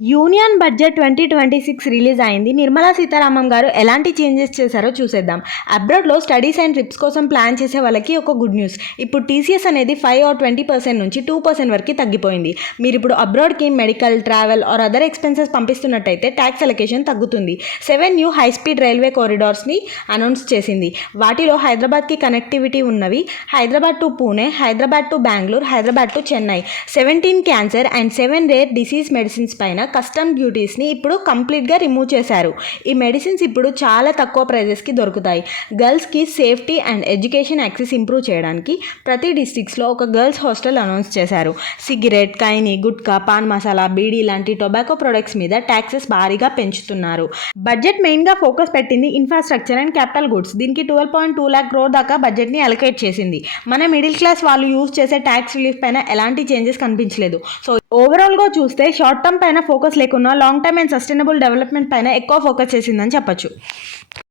Union budget 2026 release అయింది. నిర్మలా సీతారామన్ గారు ఎలాంటి చేంజెస్ చేశారో చూసేద్దాం. అబ్రాడ్లో స్టడీస్ అండ్ ట్రిప్స్ కోసం ప్లాన్ చేసే వాళ్ళకి ఒక గుడ్ న్యూస్. ఇప్పుడు టీసీఎస్ అనేది 5 or 20% నుంచి 2% వరకు తగ్గిపోయింది. మీరు ఇప్పుడు అబ్రాడ్కి medical, travel or other expenses పంపిస్తున్నట్టయితే ట్యాక్స్ అలొకేషన్ తగ్గుతుంది. 7 న్యూ హై స్పీడ్ రైల్వే కారిడార్స్ని అనౌన్స్ చేసింది. వాటిలో హైదరాబాద్కి కనెక్టివిటీ ఉన్నవి Hyderabad to Pune, Hyderabad to Bengaluru, Hyderabad to Chennai. 17 cancer and 7 rare disease medicines పైన కస్టమ్ డ్యూటీస్ని ఇప్పుడు కంప్లీట్గా రిమూవ్ చేశారు. ఈ మెడిసిన్స్ ఇప్పుడు చాలా తక్కువ ప్రైజెస్కి దొరుకుతాయి. గర్ల్స్కి safety and education access improve చేయడానికి ప్రతి డిస్ట్రిక్ట్స్లో ఒక గర్ల్స్ హాస్టల్ అనౌన్స్ చేశారు. సిగరెట్, కైని, గుట్కా, పాన్ మసాలా, బీడీ లాంటి టొబాకో ప్రొడక్ట్స్ మీద ట్యాక్సెస్ భారీగా పెంచుతున్నారు. బడ్జెట్ మెయిన్గా ఫోకస్ పెట్టింది ఇన్ఫ్రాస్ట్రక్చర్ అండ్ క్యాపిటల్ గుడ్స్. దీనికి 12.2 lakh crore దాకా బడ్జెట్ని అలొకేట్ చేసింది. మన మిడిల్ క్లాస్ వాళ్ళు యూజ్ చేసే ట్యాక్స్ రిలీఫ్ పైన ఎలాంటి చేంజెస్ కనిపించలేదు. సో ఓవరాల్గా చూస్తే షార్ట్ టర్మ్ పైన ఫోకస్ లేకున్నా long term and sustainable development పైన ఎక్కువ ఫోకస్ చేసిందని చెప్పొచ్చు.